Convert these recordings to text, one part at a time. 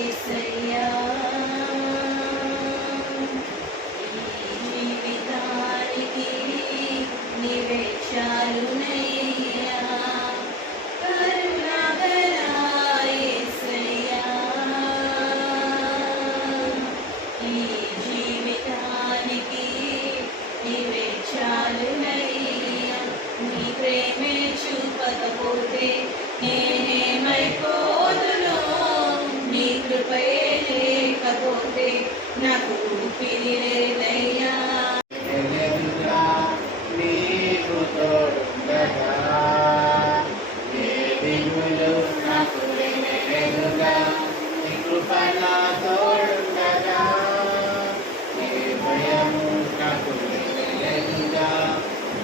యేసయ్యా జీవితానికి నీవే చాలునయ్యా కరుణగల యేసయ్యా ఈ జీవితానికి నీవే చాలునయ్యా నీ ప్రేమే చూపకపోతే నేనేమైపోదును నీ కృపయే లేకపోతే నాకు ఊపిరి లేదయ్యా నీకు తోడుండగా ఏ దిగులు నాకు లేదుగా నీ కృప నా తోడుండగా ఏ భయము నాకు లేదుగా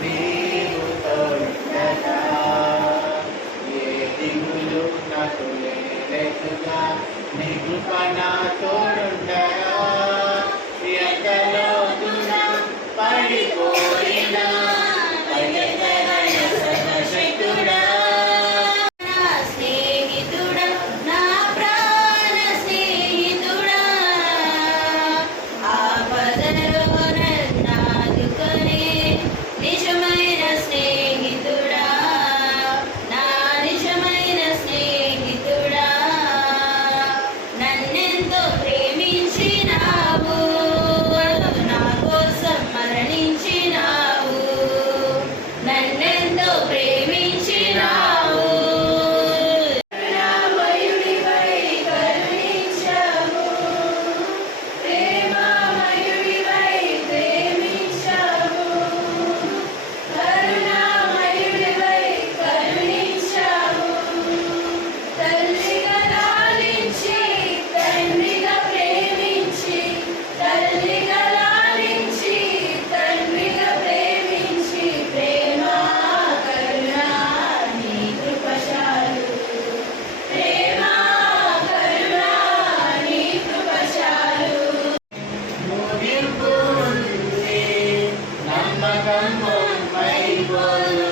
నీకు తోడుండగా ఏ దిగులు నాకు లేదుగా నీ కృప నా తోడుండగా పడిపోయినా సర్వశక్తుడా నా స్నేహితుడా నా ప్రాణ స్నేహితుడా ఆపదలో నన్నాదుకనే నిజమైన స్నేహితుడా నా నిజమైన స్నేహితుడా నన్నెంతో ప్రేమించినావు నా కోసం మరణించినావు నన్నెంతో ప్రేమించినావు కరుణామయుడివై కరుణించావు ప్రేమామయుడివై ప్రేమించావు కరుణామయుడివై కరుణించావు తల్లిగా లాలించి తండ్రిగా ప్రేమించి తల్లిగా లాలించి తండ్రిగా ప్రేమించి ప్రేమ కరుణ నీ కృపశాలు ప్రేమ కరుణ నీ కృపశాలు ముగింపు ఉంది నమ్మకం అయిపోదు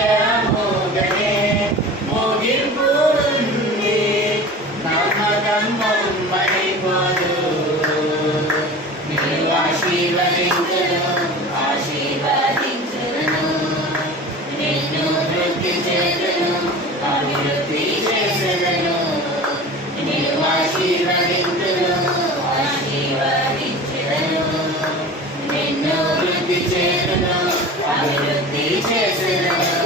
నిశ్చయముగానే ముగింపు ఉంది నమ్మకం అయిపోదు నీవు ఆశీర్వదించును నిన్ను వృద్ధి చేతును అభివృద్ధి చేసెదను నిన్ను ఆశీర్వదించును ఆశీర్వదించెదను నిన్ను వృద్ధి చేతును అభివృద్ధి చేసెదను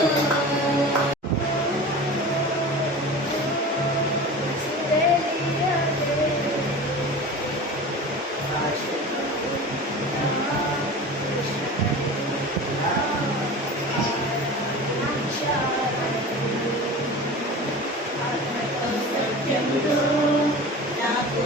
నాకు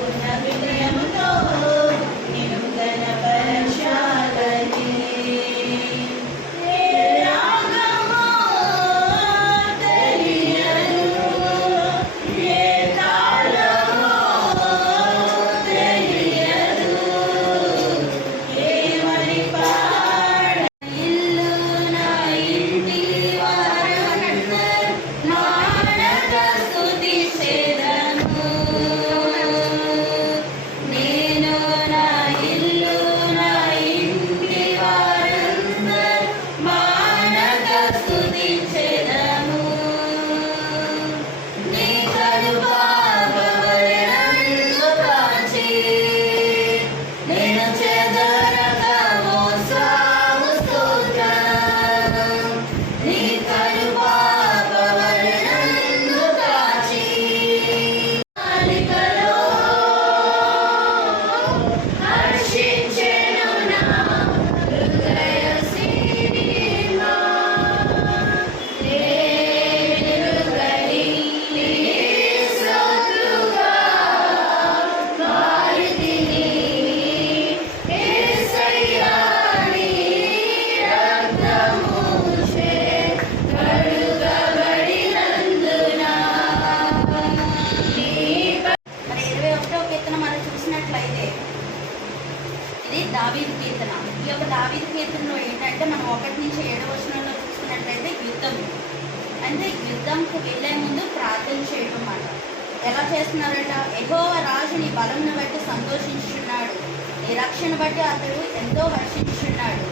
ఎలా చేస్తున్నారట? యెహోవా రాజు నీ బలమును బట్టి సంతోషించుచున్నాడు, నీ రక్షణ బట్టి అతడు ఎంతో హర్షించుచున్నాడు.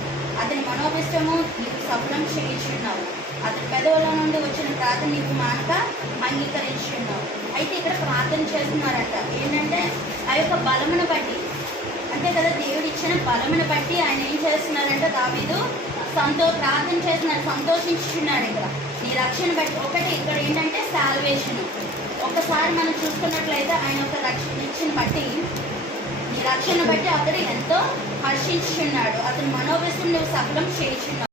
అతని మనోభిష్టము నీకు సఫలం చేయించున్నావు, అతని పెదవుల నుండి వచ్చిన ప్రార్థన నీకు మానక అంగీకరించున్నావు. అయితే ఇక్కడ ప్రార్థన చేస్తున్నారట. ఏంటంటే ఆ యొక్క బలమును బట్టి, అంతే కదా, దేవుడు ఇచ్చిన బలమును బట్టి ఆయన ఏం చేస్తున్నారంటే దావీదు ప్రార్థన చేస్తున్నాడు, సంతోషించుచున్నాడు. ఇక్కడ నీ రక్షణ బట్టి ఒకటి ఇక్కడ ఏంటంటే సాల్వేషన్. ఒక్కసారి మనం చూసుకున్నట్లయితే ఆయన యొక్క రక్షణ ఇచ్చిన బట్టి, నీ రక్షణ బట్టి అతడు ఎంతో హర్షించుచున్నాడు, అతని మనోభిష్టం నువ్వు సఫలం చేయుచున్నావు.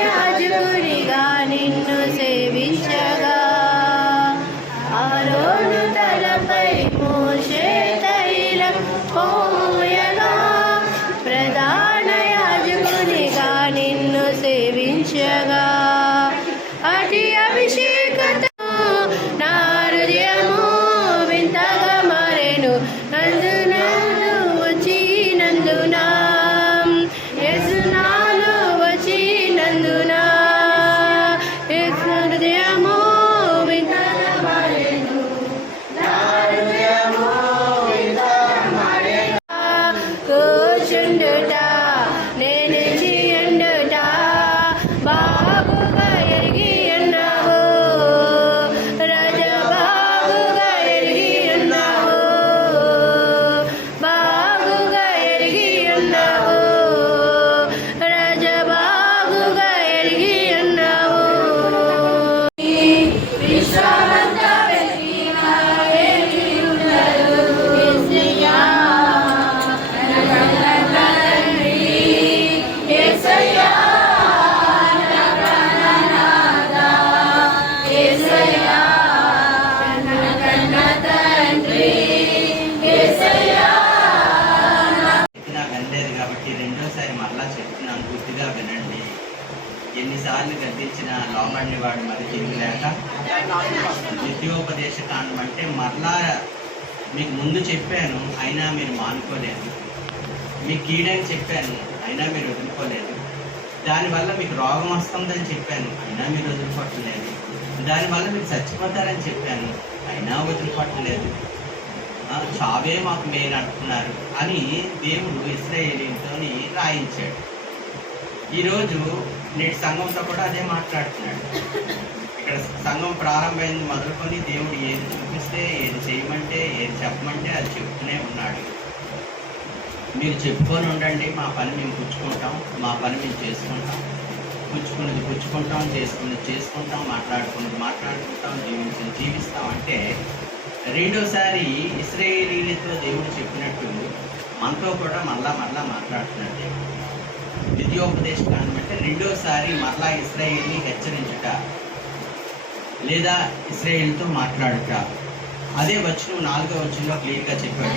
యాజకునిగా నిన్ను సేవించగా ఆరోను తలపై మోషే తైలం పోయగా, ప్రధాన యాజకునిగా నిన్ను సేవించగా అటి అభిషేకతో నా హృదయము వింతగా మారెను. నందునందు వచ్చినందున యేసునాలు వచ్చినందున హృదయము వింతగా మారెను. నా హృదయము వింతగా మారెను. కూర్చుండుట నేనిచి ఎండుట బాగుగా ఎరిగి ఉన్నావు, రాజ బాగుగా ఎరిగి ఉన్నావు, బాగుగా ఎరిగి ఉన్నావు, రాజ బాగుగా ఎరిగి ఉన్నావు. విశ్వమంతా వెతికినా ఏమీ ఉండదు, యేసయ్యా నా కన్న తండ్రి, యేసయ్యా నా ప్రాణనాథా, యేసయ్యా నా కన్న తండ్రి, యేసయ్యా. ఇది నాకు అందలేదు కాబట్టి రెండోసారి మరలా చెప్తున్నాను, గుర్తుగా వినండి. ఎన్నిసార్లు గద్దించిన లోబడిని వాడు మరి తిరిగిలేక నిత్యోపదేశ కాండం అంటే మరలా మీకు ముందు చెప్పాను, అయినా మీరు మానుకోలేదు. మీకు కీడని చెప్పాను, అయినా మీరు వదులుకోలేదు. దానివల్ల మీకు రోగం వస్తుందని చెప్పాను, అయినా మీరు వదులుకోవట్లేదు. దానివల్ల మీకు చచ్చిపోతారని చెప్పాను, అయినా వదులుకోవట్లేదు. చావే మాకు మేలు అంటున్నారు అని దేవుడు ఇశ్రాయేలీయులతో రాయించాడు. ఈరోజు నేటి సంఘంతో కూడా అదే మాట్లాడుతున్నాడు. ఇక్కడ సంఘం ప్రారంభమైంది మొదలుకొని దేవుడు ఏది చూపిస్తే, ఏది చేయమంటే, ఏది చెప్పమంటే అది చెప్తూనే ఉన్నాడు. మీరు చెప్పుకొని ఉండండి, మా పని మేము పుచ్చుకుంటాం, మా పని మేము చేసుకుంటాం, పుచ్చుకున్నది పుచ్చుకుంటాం, చేసుకున్నది చేసుకుంటాం, మాట్లాడుకున్నది మాట్లాడుకుంటాం, జీవించింది జీవిస్తాం అంటే రెండోసారి ఇశ్రాయేలీయులతో దేవుడు చెప్పినట్టు మనతో కూడా మరలా మాట్లాడుతున్నాడు దేవుడు. ద్వితీయోపదేశ కాండం అంటే రెండోసారి మరలా ఇశ్రాయేలుని హెచ్చరించుట లేదా ఇశ్రాయేలుతో మాట్లాడుట. అదే వచనం 4వ వచనంలో క్లియర్గా చెప్పాడు.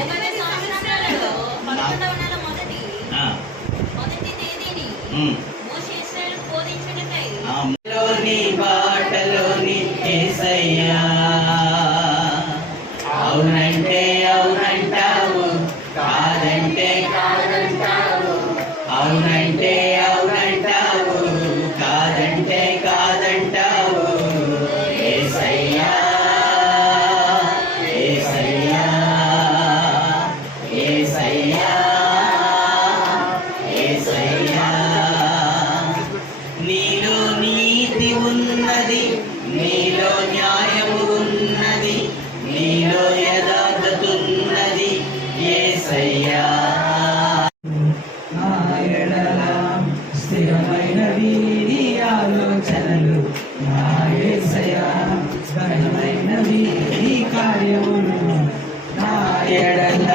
లోని బాటలోని యేసయ్యా అవునంటే అవునంటావు, కాదంటే కాదంటావు, అవునంటే అవునంటావు, కాదంటే కాదంటావు. యేసయ్యా యేసయ్యా యేసయ్యా యేసయ్యా. నీలో నీతి ఉన్నది, నీలో న్యాయము ఉన్నది, నీలో యథార్థత ఉన్నది. యేసయ్యా నా ఎడల స్థిరమైనవి నీ ఆలోచనలు, నా యేసయ్యా స్థిరమైనవి నీ కార్యములు. నా ఎడల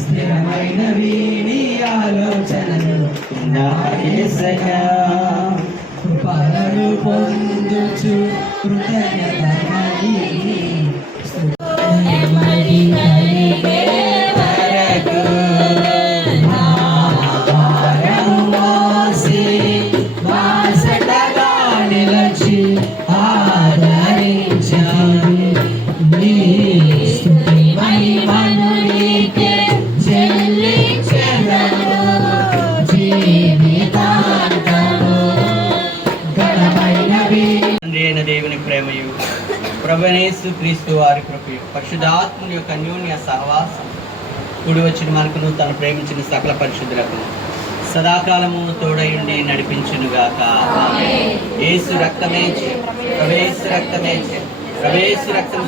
స్థిరమైనవి నీ ఆలోచనలు, నా యేసయ్యా కృపలను పొందుచు కృతజ్ఞత కలిగి నెమ్మది కలిగే వరకు నా భారము మోసి బాసటగా నిలచి ఆదరించాలి. నీ స్తుతి మహిమను నీకే చెల్లించెదను జీవితాంతము. ఘనమైనవి తండ్రి అయిన దేవుని ప్రేమయు ప్రభువైన క్రీస్తు వారి కృప, పరిశుద్ధాత్ముని యొక్క అన్యోన్య సహవాసం కూడి వచ్చిన మనకును తను ప్రేమించిన సకల పరిశుద్ధులకు సదాకాలము తోడయుండి నడిపించునుగాక. యేసు రక్తమే, ప్రవేశ రక్తమే, ప్రవేశ రక్తం